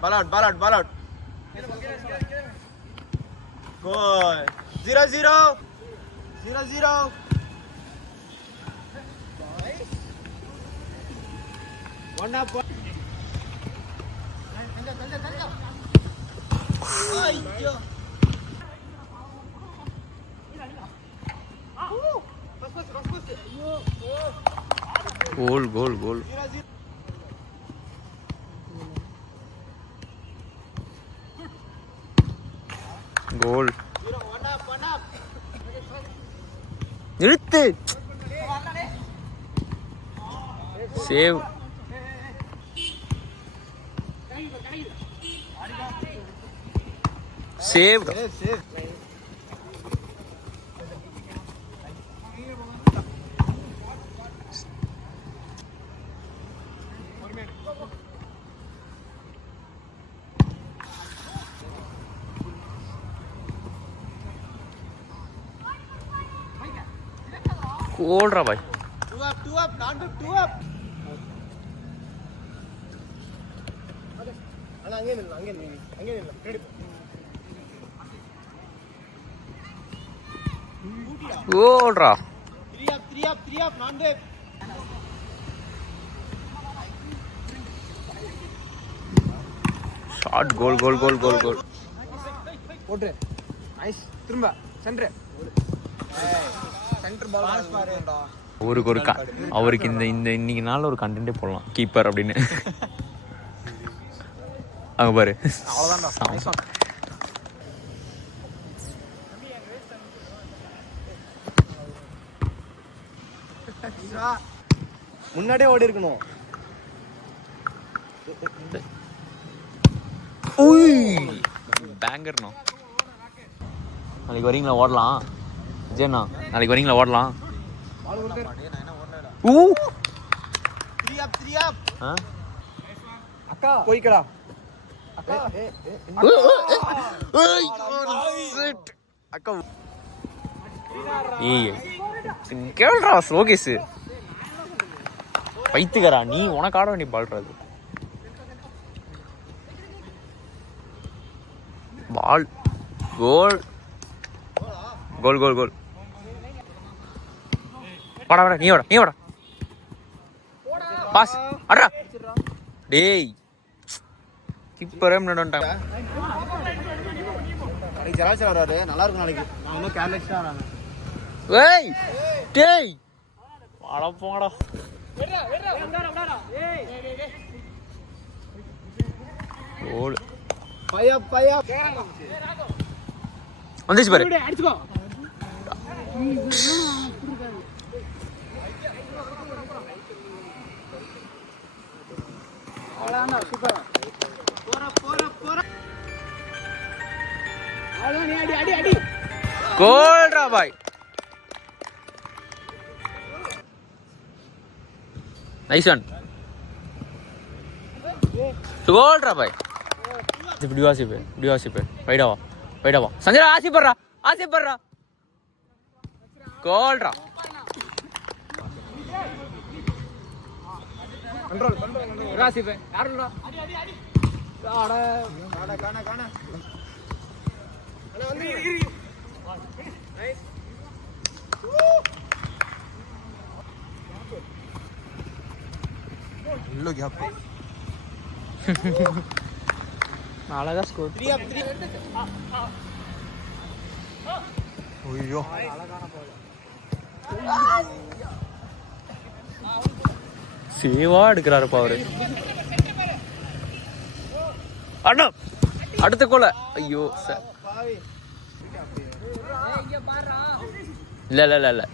Ball out. Goal. 0-0. 0-0. One up. Goal. Goal. One up. நிறுத்து. Save. Save. கோல்ரா பாய். 2 up. Non 2 up. அங்கே நில்ல. கோல்ரா. 3 up. Non dead. Shot. கோல். போடு. Nice. திரும்ப centre. Centre பால் pass பாருடா. அவருக்கு இந்த இன்னைக்கு நாள் ஒரு கண்டென்ட்டே போடலாம், கீப்பர் அப்படின்னு. அங்க பாரு. அவ்வளவுதான்டா. முன்னாடியே ஓடி இருக்கணும். பேங்கர்னோ. நாளைக்கு வரீங்களா ஓடலாம்? ஜேண்ணா நாளைக்கு வரீங்களா ஓடலாம்? 3 up. அக்கா போய்க்கடா. அக்கா ஏய் கேள்றா லோகேஷ் பைத்துக்கறா, நீ உனக்கு ஆட வேண்டிய பால்றது. பால். கோல். வாடா நீ வாடா. பாஸ் அட்ரா. டேய் கீப்பரே முன்னாடிட்டாங்க. நாளைக்கு ஜராஜா வராரு, நல்லா இருக்கும் நாளைக்கு. நான் இன்னும் கேர்லெஸ்டா வராங்க. ஏய் டேய் வாடா போடா. கோல். பையா வந்துச்சு பாரு. அடிச்சுக்கோ. அவ்வளவுதான். சூப்பர். போற. அவ்வளவுதான். அடி. கோல்ரா பாய். Nice one. கோல்ரா பாய். இப்படி வாசிப்பு. வைடா. சஞ்சனா ஆசிப்படுறா. கோல்ரா. கண்ட்ரோல். ராசிபே யாருடா? காண. அண்ணா வந்து இரு. நைஸ். இல்ல கேப். அழகா ஸ்கோர். 3 up. ஐயோ அழகான பால். சேவா எடுக்கிறாருப்பா அவரு. அண்ணா அடுத்த கோல. ஐயோ இல்ல